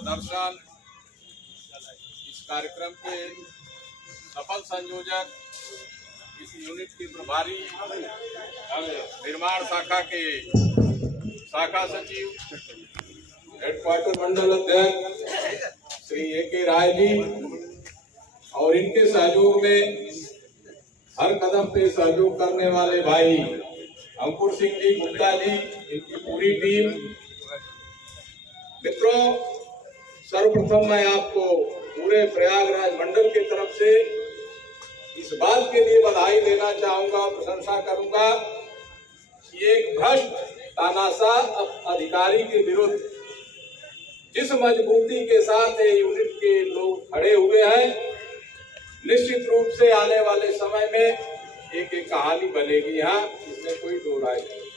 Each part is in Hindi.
प्रदर्शन, इस कार्यक्रम के सफल संयोजक, इस यूनिट के प्रभारी, निर्माण शाखा के शाखा सचिव, हेडक्वार्टर मंडल अध्यक्ष श्री ए.के. राय जी और इनके सहयोग में हर कदम पे सहयोग करने वाले भाई अंकुर सिंह जी, गुप्ता जी, इनकी पूरी टीम। मित्रों, सर्वप्रथम मैं आपको पूरे प्रयागराज मंडल की तरफ से इस बात के लिए बधाई देना चाहूंगा, प्रशंसा करूंगा कि एक भ्रष्ट तानाशाह अधिकारी के विरुद्ध जिस मजबूती के साथ ये यूनिट के लोग खड़े हुए हैं, निश्चित रूप से आने वाले समय में एक कहानी बनेगी। यहाँ इसमें कोई दो राय नहीं।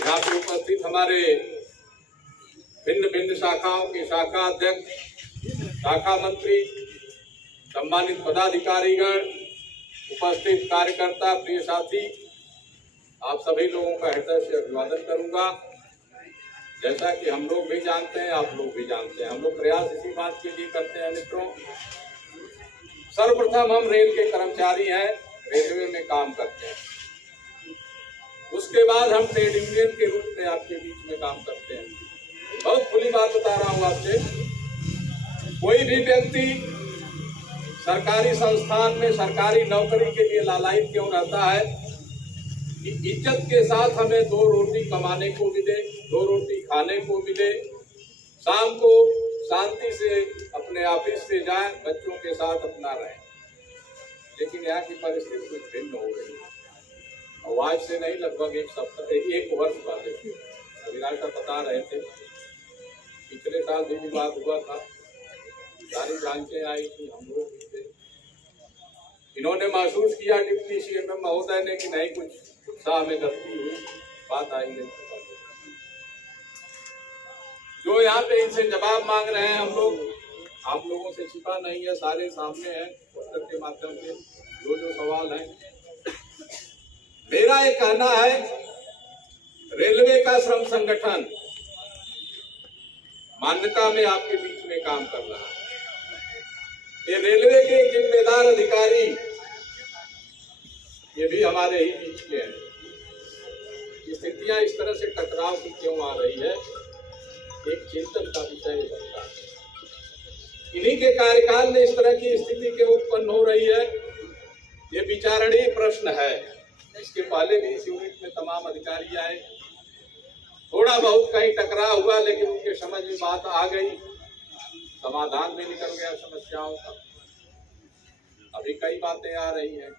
यहाँ पे उपस्थित हमारे भिन्न भिन्न शाखाओं के शाखा अध्यक्ष, शाखा मंत्री, सम्मानित पदाधिकारीगण, उपस्थित कार्यकर्ता, प्रिय साथी, आप सभी लोगों का हृदय से अभिवादन करूंगा। जैसा कि हम लोग भी जानते हैं, आप लोग भी जानते हैं, हम लोग प्रयास इसी बात के लिए करते हैं। मित्रों, सर्वप्रथम हम रेल के कर्मचारी हैं, रेलवे में काम करते हैं। उसके बाद हम ट्रेड यूनियन के रूप में आपके बीच में काम करते हैं। बहुत खुली बात बता रहा हूँ आपसे, कोई भी व्यक्ति सरकारी संस्थान में सरकारी नौकरी के लिए लालायित क्यों रहता है कि इज्जत के साथ हमें दो रोटी कमाने को मिले, दो रोटी खाने को मिले, शाम को शांति से अपने ऑफिस से जाएं, बच्चों के साथ अपना रहें। लेकिन यहाँ की परिस्थिति कुछ भिन्न हो गई और आज से नहीं, लगभग एक वर्ष पहले अभिलाष का बता रहे थे, पिछले साल भी विवाद हुआ था, सारी ब्रांचें आई थी, हम लोग भी थे। इन्होंने महसूस किया डिप्टी सीएम महोदय ने कि नहीं, कुछ उत्साह में गलती हुई, बात आई नहीं। जो यहाँ पे इनसे जवाब मांग रहे हैं हम लोग, आप लोगों से छिपा नहीं है, सारे सामने हैं पोस्टर के माध्यम से जो सवाल है। मेरा ये कहना है, रेलवे का श्रम संगठन मान्यता में आपके बीच में काम कर रहा है। ये रेलवे के जिम्मेदार अधिकारी ये भी हमारे ही बीच के हैं। स्थितियां इस तरह से टकराव की क्यों आ रही है, एक चिंतन का विषय बनता है। इन्हीं के कार्यकाल में इस तरह की स्थिति क्यों उत्पन्न हो रही है, ये विचारणीय प्रश्न है। इसके पहले भी इस यूनिट में तमाम अधिकारी आए, थोड़ा बहुत कहीं टकराव हुआ, लेकिन उनके समझ में बात आ गई, समाधान भी निकल गया समस्याओं का। अभी कई बातें आ रही हैं,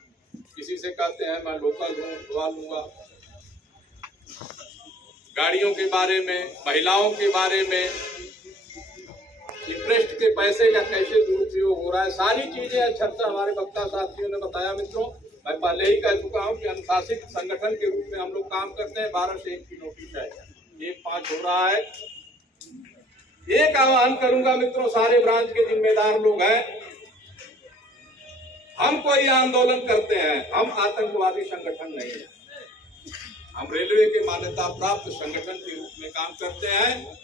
किसी से कहते हैं मैं लोकल हूँ, दुआ लूंगा, गाड़ियों के बारे में, महिलाओं के बारे में, इंटरेस्ट के पैसे का कैसे दुरुपयोग हो रहा है, सारी चीजें अच्छा हमारे वक्ता साथियों ने बताया। मित्रों, मैं पहले ही कह चुका हूं कि अनुशासित संगठन के रूप में हम लोग काम करते हैं। 12 से 1 की नोटिस है, 1-5 हो रहा है। एक आह्वान करूंगा मित्रों, सारे ब्रांच के जिम्मेदार लोग हैं, हम कोई आंदोलन करते हैं, हम आतंकवादी संगठन नहीं है, हम रेलवे के मान्यता प्राप्त संगठन के रूप में काम करते हैं।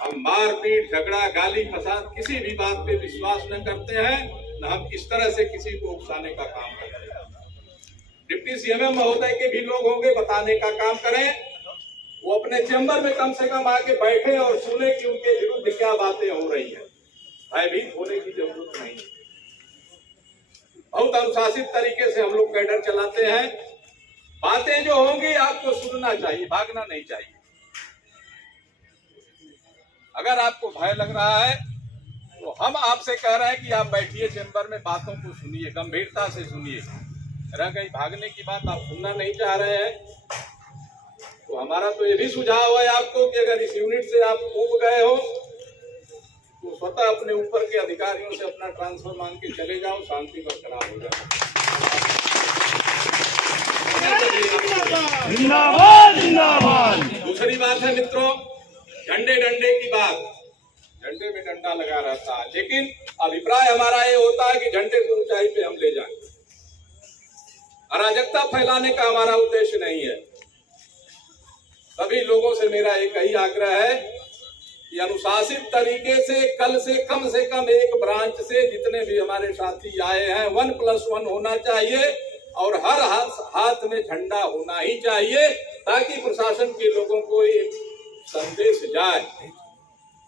हम मारपीट, झगड़ा, गाली फसाद किसी भी बात पे विश्वास न करते हैं, न हम इस तरह से किसी को उकसाने का काम करते हैं। डिप्टी सीएम महोदय के भी लोग होंगे, बताने का काम करें, वो अपने चैम्बर में कम से कम आके बैठे और सुने कि उनके विरुद्ध क्या बातें हो रही हैं। भयभीत होने की जरूरत नहीं। बहुत अनुशासित तरीके से हम लोग कैडर चलाते हैं। बातें जो होंगी आपको सुनना चाहिए, भागना नहीं चाहिए। अगर आपको भय लग रहा है तो हम आपसे कह रहे हैं कि आप बैठिए चैम्बर में, बातों को सुनिए, गंभीरता से सुनिए। रह गई भागने की बात, आप सुनना नहीं चाह रहे हैं, तो हमारा तो ये भी सुझाव है आपको कि अगर इस यूनिट से आप ऊब गए हो तो स्वतः अपने ऊपर के अधिकारियों से अपना ट्रांसफर मांग के चले जाओ, शांति बरकरार हो जाए। दूसरी बात है मित्रों, झंडे डंडे की बात। झंडे में डंडा लगा रहता है, लेकिन अभिप्राय हमारा ये होता है कि झंडे को ऊंचाई पे हम ले जाएं। अराजकता फैलाने का हमारा उद्देश्य नहीं है। सभी लोगों से मेरा एक ही आग्रह है कि अनुशासित तरीके से कम से कम एक ब्रांच से जितने भी हमारे साथी आए हैं 1+1 होना चाहिए और हर हाथ में झंडा होना ही चाहिए, ताकि प्रशासन के लोगों को एक संदेश जाए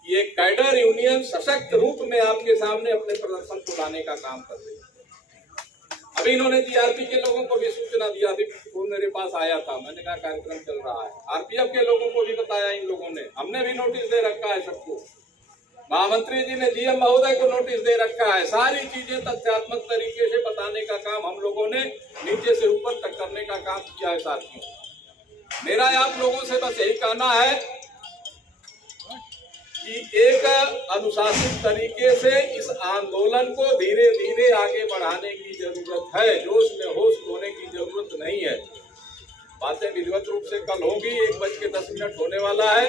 कि एक कैडर यूनियन सशक्त रूप में आपके सामने अपने प्रदर्शन को लाने का काम कर रही है। अभी इन्होंने जीआरपी के लोगों को भी सूचना दिया थी, वो मेरे पास आया था, मैंने कहा कार्यक्रम चल रहा है। आरपीएफ के लोगों को भी बताया इन लोगों ने, हमने भी नोटिस दे रखा है सबको, महामंत्री जी ने जीएम महोदय को नोटिस दे रखा है। सारी चीजें तथ्यात्मक तरीके से बताने का काम हम लोगों ने नीचे से ऊपर तक करने का काम किया है। साथियों, मेरा आप लोगों से बस यही कहना है कि एक अनुशासित तरीके से इस आंदोलन को धीरे धीरे आगे बढ़ाने की जरूरत है, जोश में होश होने की जरूरत नहीं है। बातें विधिवत रूप से कल होगी, 1:10 होने वाला है।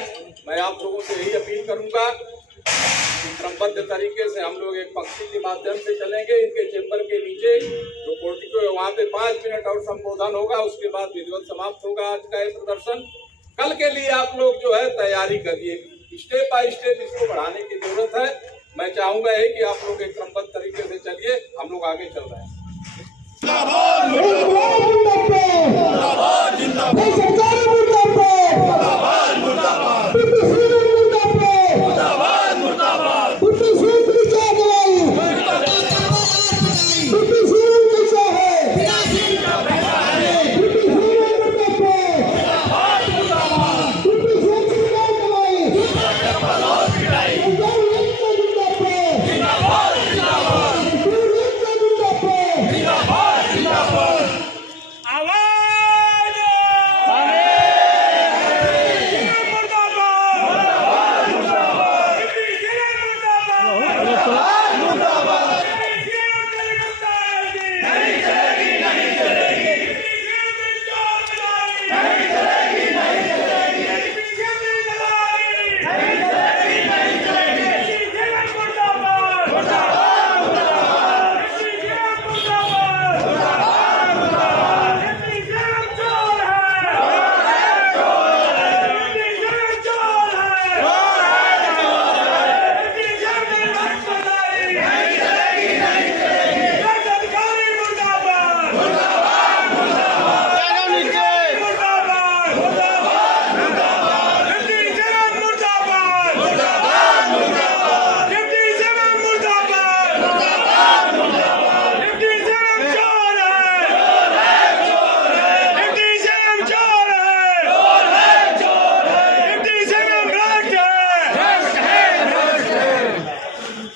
मैं आप लोगों से यही अपील करूंगा कि क्रमबद्ध तरीके से हम लोग एक पंक्ति के माध्यम से चलेंगे। इनके चेंबर के नीचे जो पोर्टिको है वहाँ पे 5 मिनट और संबोधन होगा, उसके बाद विधिवत समाप्त होगा आज का ये प्रदर्शन। कल के लिए आप लोग जो है तैयारी करिए, स्टेप बाय स्टेप इसको बढ़ाने की जरूरत है। मैं चाहूंगा है कि आप लोग एक क्रमबद्ध तरीके से चलिए, हम लोग आगे चल रहे हैं।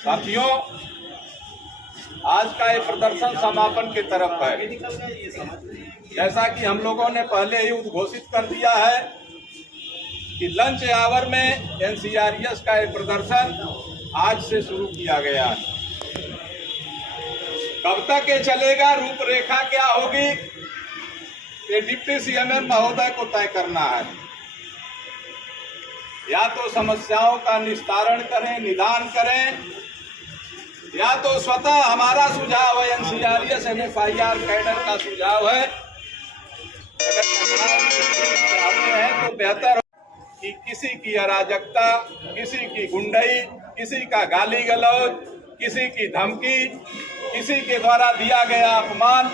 साथियों, आज का ये प्रदर्शन समापन की तरफ है। जैसा कि हम लोगों ने पहले ही उद्घोषित कर दिया है कि लंच आवर में एनसीआरएस का ये प्रदर्शन आज से शुरू किया गया है। कब तक ये चलेगा, रूपरेखा क्या होगी, ये डिप्टी सीएम महोदय को तय करना है। या तो समस्याओं का निस्तारण करें, निदान करें, या तो स्वतः हमारा सुझाव है, एनसीआरएस एफआईआर कैडर का सुझाव है, अगर चाहते हैं तो बेहतर हो कि किसी की अराजकता, किसी की गुंडई, किसी का गाली गलौज, किसी की धमकी, किसी के द्वारा दिया गया अपमान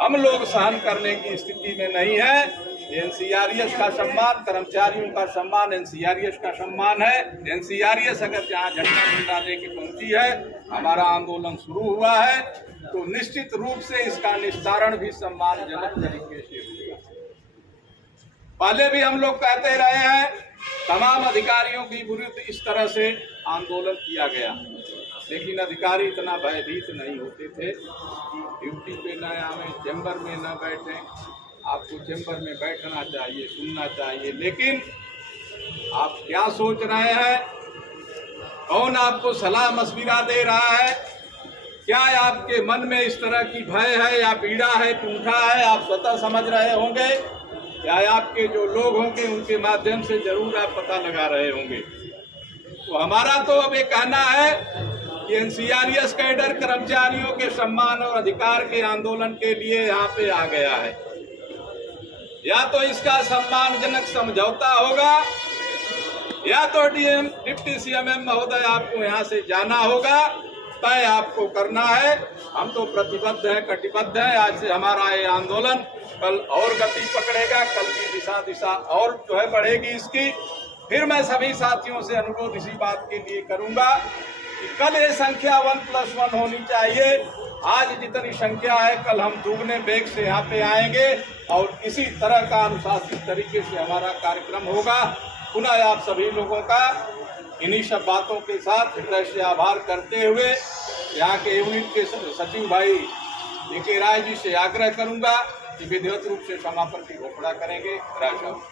हम लोग सहन करने की स्थिति में नहीं है। एनसीआरएस का सम्मान, कर्मचारियों का सम्मान एनसीआरएस का सम्मान है। एनसीआरएस अगर जहाँ झंडा झंडा लेके पहुंची है, हमारा आंदोलन शुरू हुआ है, तो निश्चित रूप से इसका निस्तारण भी सम्मानजनक तरीके से होगा। पहले भी हम लोग कहते रहे हैं, तमाम अधिकारियों की विरुद्ध इस तरह से आंदोलन किया गया, लेकिन अधिकारी इतना भयभीत नहीं होते थे कि ड्यूटी पे न आवे, चैम्बर में न बैठे। आपको चैम्बर में बैठना चाहिए, सुनना चाहिए, लेकिन आप क्या सोच रहे हैं, कौन आपको सलाह मशविरा दे रहा है, क्या आपके मन में इस तरह की भय है या पीड़ा है, टूटा है, आप स्वतः समझ रहे होंगे, या आपके जो लोग होंगे उनके माध्यम से जरूर आप पता लगा रहे होंगे। तो हमारा तो अब ये कहना है कि एनसीआरएस कैडर कर्मचारियों के सम्मान और अधिकार के आंदोलन के लिए यहाँ पे आ गया है। या तो इसका सम्मानजनक समझौता होगा, या तो डिप्टी सीएम महोदय आपको यहाँ से जाना होगा। तय आपको करना है। हम तो प्रतिबद्ध हैं, कटिबद्ध हैं। आज से हमारा ये आंदोलन कल और गति पकड़ेगा, कल की दिशा और जो है बढ़ेगी इसकी। फिर मैं सभी साथियों से अनुरोध इसी बात के लिए करूंगा कि कल ये संख्या 1+1 होनी चाहिए। आज जितनी संख्या है, कल हम दुगने वेग से यहाँ पे आएंगे और इसी तरह का अनुशासित तरीके से हमारा कार्यक्रम होगा। पुनः आप सभी लोगों का इन्हीं सब बातों के साथ हृदय से आभार करते हुए यहाँ के यूनिट के सचिव भाई DK राय जी से आग्रह करूंगा कि विधिवत रूप से समापन की घोषणा करेंगे। राय साहब।